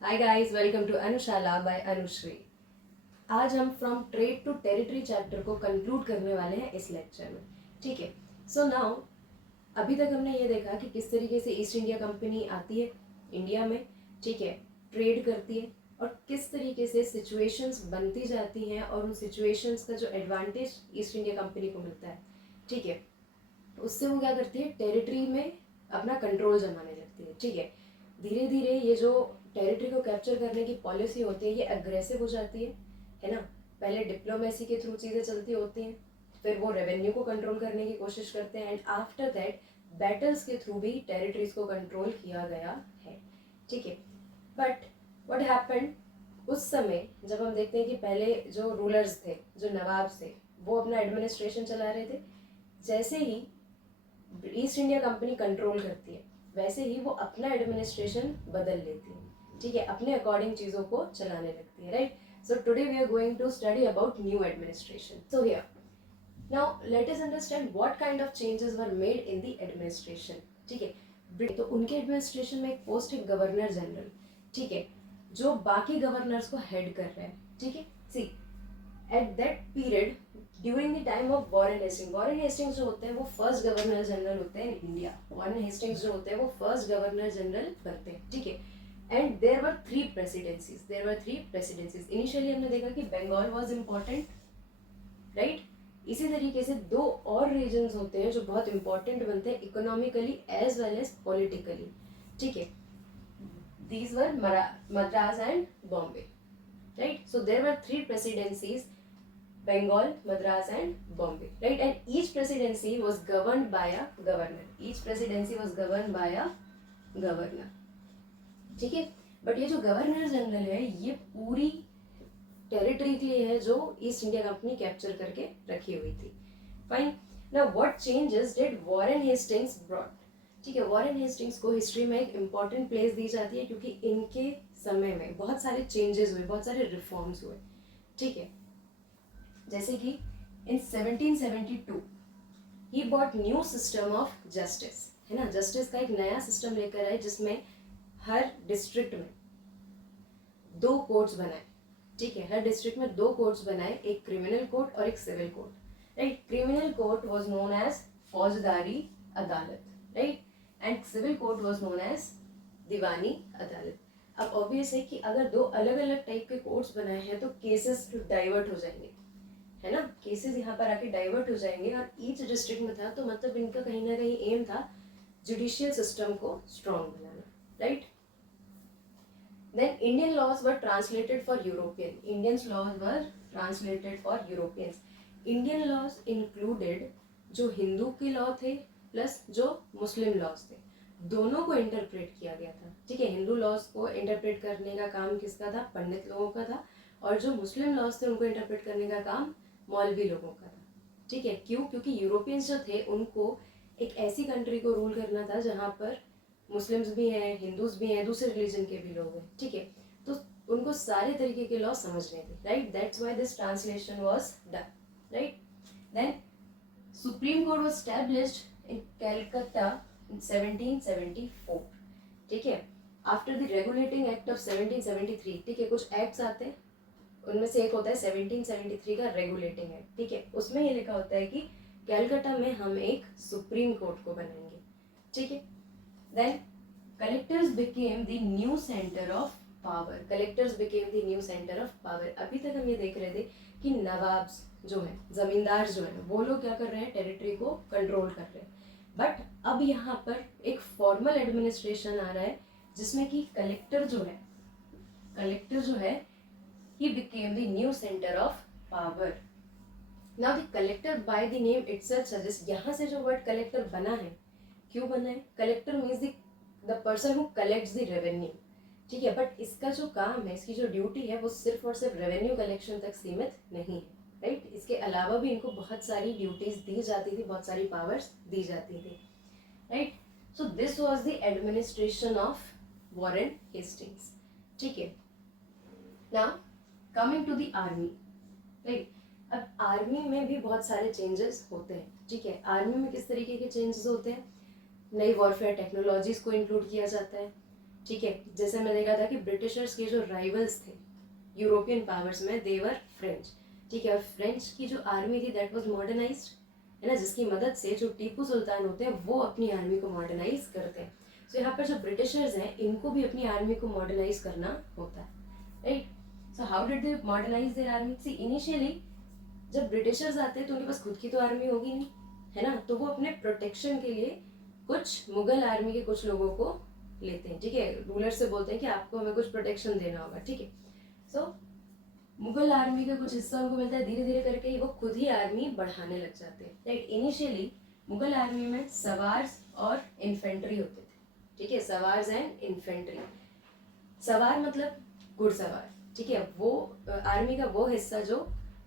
Hi guys, welcome to Anushala by Anushree. आज हम from trade to territory chapter को conclude करने वाले हैं इस लेक्चर में। ठीक है, सो नाउ अभी तक हमने ये देखा कि किस तरीके से ईस्ट इंडिया कंपनी आती है इंडिया में, ठीक है, ट्रेड करती है और किस तरीके से सिचुएशंस बनती जाती हैं और उन सिचुएशंस का जो एडवांटेज ईस्ट इंडिया कंपनी को मिलता है, ठीक है, उससे वो क्या करती है, टेरिटरी में अपना कंट्रोल जमाने लगती है। ठीक है, धीरे धीरे ये जो टेरिटरी को कैप्चर करने की पॉलिसी होती है ये अग्रेसिव हो जाती है ना। पहले डिप्लोमेसी के थ्रू चीज़ें चलती होती हैं, फिर वो रेवेन्यू को कंट्रोल करने की कोशिश करते हैं एंड आफ्टर दैट बैटल्स के थ्रू भी टेरिटरीज को कंट्रोल किया गया है। ठीक है, बट व्हाट हैपेंड उस समय जब हम देखते हैं कि पहले जो रूलर्स थे, जो नवाब थे, वो अपना एडमिनिस्ट्रेशन चला रहे थे। जैसे ही ईस्ट इंडिया कंपनी कंट्रोल करती है वैसे ही वो अपना एडमिनिस्ट्रेशन बदल लेती है। ठीक है, अपने अकॉर्डिंग चीज़ों को चलाने लगती है, right. So today we are going to study about new administration. So here now let us understand what kind of changes were made in the administration. ठीक है, तो उनके एडमिनिस्ट्रेशन में एक पोस्ट है गवर्नर जनरल, ठीक है, जो बाकी गवर्नर्स को हेड कर रहे हैं। ठीक है, see at that period during the time of Warren Hastings जो होते हैं वो फर्स्ट गवर्नर जनरल होते हैं इन इंडिया। वॉरेन हेस्टिंग्स जो होते हैं वो फर्स्ट गवर्नर जनरल बनते हैं। ठीक है, and there were three presidencies. Initially हमने देखा कि बंगाल वाज इम्पोर्टेंट, राइट। इसी तरीके से दो और रीजन्स होते हैं जो बहुत इंपॉर्टेंट बनते हैं economically as well as politically. ठीक है, these were Madras and Bombay, right? So there were three presidencies: Bengal, Madras, and Bombay, right? And each presidency was governed by a governor. Each presidency was governed by a governor. ठीक है, but ये जो governor general है ये पूरी territory के लिए है जो ईस्ट इंडिया कंपनी कैप्चर करके रखी हुई थी। Fine, now what changes did Warren Hastings brought. ठीक है, वॉरेन हेस्टिंग्स को हिस्ट्री में एक इम्पॉर्टेंट प्लेस दी जाती है क्योंकि इनके समय में बहुत सारे चेंजेस हुए, बहुत सारे रिफॉर्म्स हुए। ठीक है, जैसे कि इन 1772 he bought new system of justice, है ना। जस्टिस का एक नया सिस्टम लेकर आए जिसमें हर डिस्ट्रिक्ट में दो कोर्ट्स बनाए। ठीक है, हर डिस्ट्रिक्ट में दो कोर्ट्स बनाए, एक क्रिमिनल कोर्ट और एक civil court, right. Criminal court was known as फौजदारी अदालत, right, and civil court was known as दीवानी अदालत। अब ऑब्वियस है कि अगर दो अलग अलग टाइप के कोर्ट्स बनाए हैं तो केसेस डाइवर्ट हो जाएंगे, है ना। केसेस यहाँ पर आके डाइवर्ट हो जाएंगे और ईच डिस्ट्रिक्ट में था तो मतलब इनका कहीं ना कहीं एम था जुडिशियल सिस्टम को strong banana, right. Then Indian laws were translated for European. Indian laws were translated for Europeans. Indian laws included जो हिंदू के लॉ थे प्लस जो मुस्लिम लॉज थे, दोनों को इंटरप्रेट किया गया था। ठीक है, हिंदू लॉज को इंटरप्रेट करने का काम किसका था, पंडित लोगों का था, और जो मुस्लिम लॉज थे उनको इंटरप्रेट करने का काम मौलवी लोगों का था। ठीक है, क्यों, क्योंकि यूरोपियंस जो थे उनको एक ऐसी कंट्री को रूल करना था जहाँ पर मुस्लिम्स भी हैं, हिंदूज भी हैं, दूसरे रिलीजन के भी लोग हैं। ठीक है, तो उनको सारे तरीके के लॉ समझने थे, right. That's why this translation was done, right. Then supreme court was established in Calcutta in 1774। ठीक है, after the regulating act of 1773। ठीक है, कुछ एक्ट्स आते हैं, उनमें से एक होता है 1773 का रेगुलेटिंग एक्ट। ठीक है, उसमें ये लिखा होता है कि कलकत्ता में हम एक सुप्रीम कोर्ट को बनाएंगे। ठीक है, then collectors became the new center of power. Collectors became the new center of power. अभी तक हम ये देख रहे थे कि नवाब्स जो है, जमींदार जो है, वो लोग क्या कर रहे हैं, टेरिटरी को कंट्रोल कर रहे हैं। बट अब यहाँ पर एक फॉर्मल एडमिनिस्ट्रेशन आ रहा है जिसमें कि कलेक्टर जो है he became the new center of power. Now the collector by the name itself suggests, यहाँ से जो वर्ड कलेक्टर बना है, क्यों बना है, collector means the person who collects the revenue. ठीक है, बट इसका जो काम है, इसकी जो ड्यूटी है वो सिर्फ और सिर्फ रेवेन्यू कलेक्शन तक सीमित नहीं है, राइट। इसके अलावा भी इनको बहुत सारी ड्यूटीज दी जाती थी, बहुत सारी पावर्स दी जाती थी, right. So this was the administration of Warren Hastings. ठीक है, now coming to the army, right. अब आर्मी में भी बहुत सारे चेंजेस होते हैं। ठीक है, आर्मी में किस तरीके के चेंजेस होते हैं, नई वॉरफेयर टेक्नोलॉजीज को इंक्लूड किया जाता है। ठीक है, जैसे मैंने देखा था कि ब्रिटिशर्स के जो राइवल्स थे यूरोपियन पावर्स में, देवर फ्रेंच। ठीक है, और फ्रेंच की जो आर्मी थी दैट वाज मॉडर्नाइज्ड, है ना, जिसकी मदद से जो टीपू सुल्तान होते हैं वो अपनी आर्मी को मॉडर्नाइज करते हैं। सो यहाँ पर जो ब्रिटिशर्स हैं इनको भी अपनी आर्मी को मॉडर्नाइज करना होता है, right. So how did they modernise their army? See initially जब ब्रिटिशर्स आते हैं तो उनके पास खुद की तो आर्मी होगी नहीं, है ना, तो वो अपने प्रोटेक्शन के लिए कुछ मुगल आर्मी के कुछ लोगों को लेते हैं। ठीक है, रूलर से बोलते हैं कि आपको हमें कुछ प्रोटेक्शन देना होगा। ठीक है, सो मुगल आर्मी का कुछ हिस्सा उनको मिलता है, धीरे धीरे करके वो खुद ही आर्मी बढ़ाने लग जाते हैं, राइट। इनिशियली मुगल आर्मी में सवार्स और इन्फेंट्री होते थे। ठीक है, सवार्स एंड इन्फेंट्री। सवार मतलब घुड़सवार, ठीक है, वो आर्मी का वो हिस्सा जो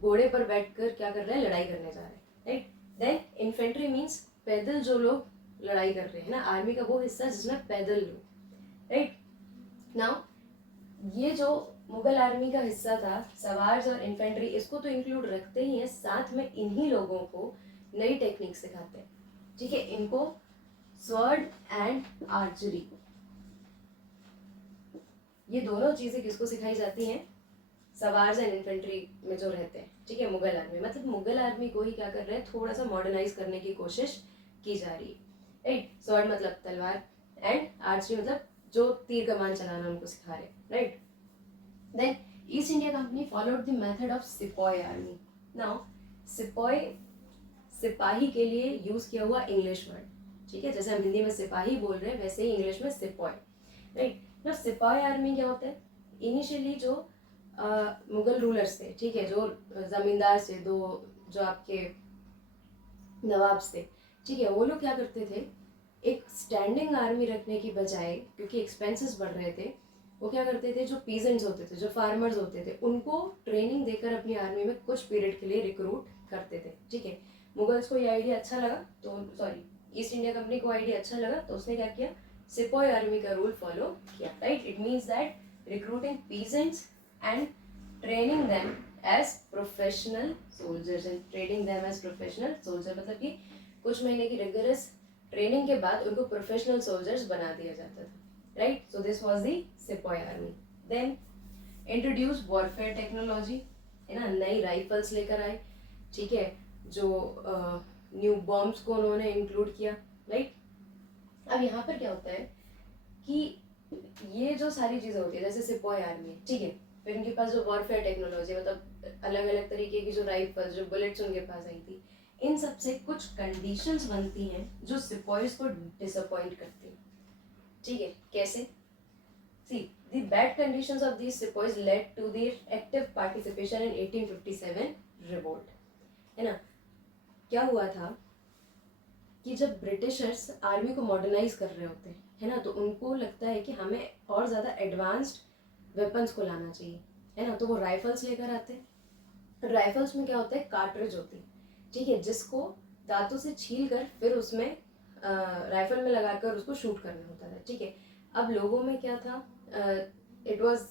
घोड़े पर बैठकर क्या कर रहे हैं, लड़ाई करने जा रहे हैं, राइट। देन इन्फेंट्री मीन्स पैदल जो लोग लड़ाई कर रहे हैं ना, आर्मी का वो हिस्सा जिसमें पैदल लोग, राइट। नाउ ये जो मुगल आर्मी का हिस्सा था सवार्स और इन्फेंट्री, इसको तो इंक्लूड रखते ही हैं, साथ में इन्हीं लोगों को नई टेक्निक सिखाते हैं। ठीक है, इनको स्वॉर्ड एंड आर्चरी, ये दोनों चीजें किसको सिखाई जाती हैं? सवार्स एंड इन्फेंट्री में जो रहते हैं। ठीक है, मुगल आर्मी मतलब मुगल आर्मी को ही क्या कर रहे हैं, थोड़ा सा मॉडर्नाइज करने की कोशिश की जा रही है, राइट। स्वॉर्ड मतलब तलवार एंड आर्चरी मतलब जो तीर कमान चलाना उनको सिखा रहे हैं, right. Then East India Company followed the method of Sepoy army. Now Sepoy सिपाही के लिए यूज किया हुआ इंग्लिश वर्ड, ठीक है, जैसे हम हिंदी में सिपाही बोल रहे हैं वैसे ही इंग्लिश में सिपॉय, राइट। ना सिपॉय आर्मी क्या होता है? इनिशियली जो मुगल रूलर्स थे, ठीक है, जो जमींदार थे, जो आपके नवाब्स थे, ठीक है, वो लोग क्या करते थे, एक स्टैंडिंग आर्मी रखने की बजाय, क्योंकि एक्सपेंसेस बढ़ रहे थे, वो क्या करते थे, जो पीजेंट्स होते थे, जो फार्मर्स होते थे, उनको ट्रेनिंग देकर अपनी आर्मी में कुछ पीरियड के लिए रिक्रूट करते थे। ठीक है, मुगल्स को ये आइडिया अच्छा लगा, तो सॉरी ईस्ट इंडिया कंपनी को आइडिया अच्छा लगा, तो उसने क्या किया, सिपॉय आर्मी का रूल फॉलो किया, right. It means that recruiting peasants and training them as professional soldiers, and training them as professional soldier मतलब कि कुछ महीने की रिगरस ट्रेनिंग के बाद उनको प्रोफेशनल सोल्जर्स बना दिया जाता था, right. So this was the sepoy army. Then introduce warfare technology, है ना, नई राइफल्स लेकर आए, ठीक है, जो न्यू बॉम्ब्स को उन्होंने इंक्लूड किया, राइट। अब यहाँ पर क्या होता है कि ये जो सारी चीज़ें होती है, जैसे सिपॉय आर्मी, ठीक है, फिर इनके पास जो वॉरफेयर टेक्नोलॉजी मतलब अलग अलग तरीके की जो राइफल्स, जो बुलेट्स उनके पास आई थी, इन सब से कुछ कंडीशंस बनती हैं जो सिपॉयज को डिसअपॉइंट करती हैं। ठीक है, कैसे? See the bad conditions of these sepoys led to their active participation in 1857 revolt, है ना। क्या हुआ था कि जब ब्रिटिशर्स आर्मी को मॉडर्नाइज कर रहे होते हैं, है ना, तो उनको लगता है कि हमें और ज़्यादा एडवांस्ड वेपन्स को लाना चाहिए, है ना, तो वो राइफल्स लेकर आते हैं। राइफल्स में क्या होता है, कार्ट्रिज होती है, ठीक है, जिसको दांतों से छील कर फिर उसमें राइफल में लगाकर उसको शूट करना होता था। ठीक है, अब लोगों में क्या था, इट वाज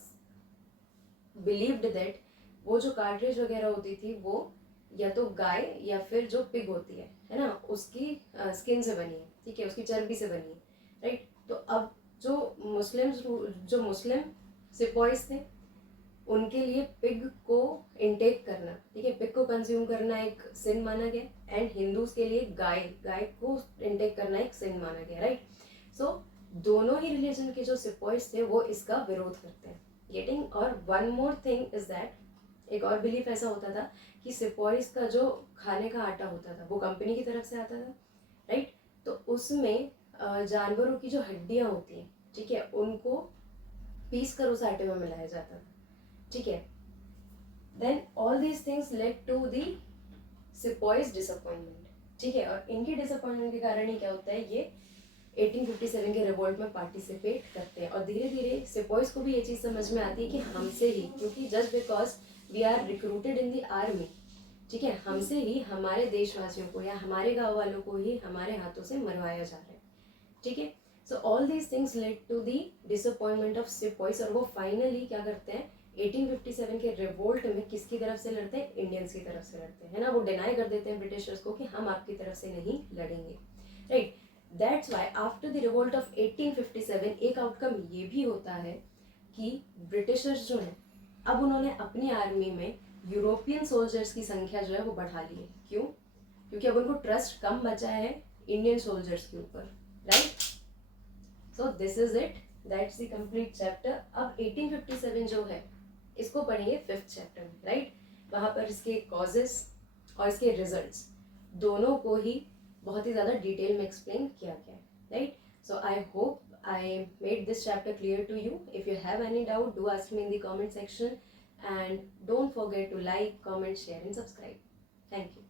बिलीव्ड दैट वो जो कार्ट्रिज वगैरह होती थी वो या तो गाय या फिर जो पिग होती है ना, उसकी स्किन से बनी है, ठीक है, उसकी चर्बी से बनी है, राइट। तो अब जो मुस्लिम सिपॉइज थे उनके लिए पिग को इनटेक करना, ठीक है, पिग को कंज्यूम करना एक सिन माना गया, एंड हिंदूज के लिए गाय को इनटेक करना एक सिन माना गया, राइट। सो दोनों ही रिलीजन के जो सिपॉइज थे वो इसका विरोध करते हैं, गेटिंग। और one more thing is that, एक और बिलीफ ऐसा होता था कि सिपॉइज का जो खाने का आटा होता था वो कंपनी की तरफ से आता था, राइट। तो उसमें जानवरों की जो हड्डियाँ होती हैं, ठीक है, उनको पीस कर उस आटे में मिलाया जाता था, ठीक है। Then all these things led to the sepoys disappointment, ठीक है, और इनकी डिसअपॉइंटमेंट के कारण ही क्या होता है, ये 1857 के रिवोल्ट में पार्टिसिपेट करते हैं, और धीरे धीरे सिपॉइज को भी ये चीज़ समझ में आती है कि हमसे ही, क्योंकि just because we are recruited in the army, ठीक है, हमसे ही हमारे देशवासियों को या हमारे गाँव वालों को ही हमारे हाथों से मरवाया जा रहा है, ठीक है। So all these things led to the disappointment of sepoys, और वो फाइनली क्या करते हैं, 1857 के रिवोल्ट में किसकी तरफ से लड़ते हैं, इंडियंस की तरफ से लड़ते हैं, है ना। वो डिनाई कर देते हैं ब्रिटिशर्स को कि हम आपकी तरफ से नहीं लड़ेंगे, right. That's why after the revolt of 1857 एक आउटकम ये भी होता है कि ब्रिटिशर्स जो हैं अब उन्होंने अपनी आर्मी में यूरोपियन सोल्जर्स की संख्या जो है वो बढ़ा ली है। क्यों? क्योंकि अब उनको ट्रस्ट कम बचा है इंडियन सोल्जर्स के ऊपर, right? So this is it, that's the complete chapter. अब 1857 जो है इसको पढ़िए 5th चैप्टर में, राइट? वहाँ पर इसके कॉजेस और इसके रिजल्ट्स दोनों को ही बहुत ही ज़्यादा डिटेल में एक्सप्लेन किया गया है, right? So I hope I made this chapter clear to you. If you have any doubt, do ask me in the comment section, and don't forget to like, comment, share and subscribe. Thank you.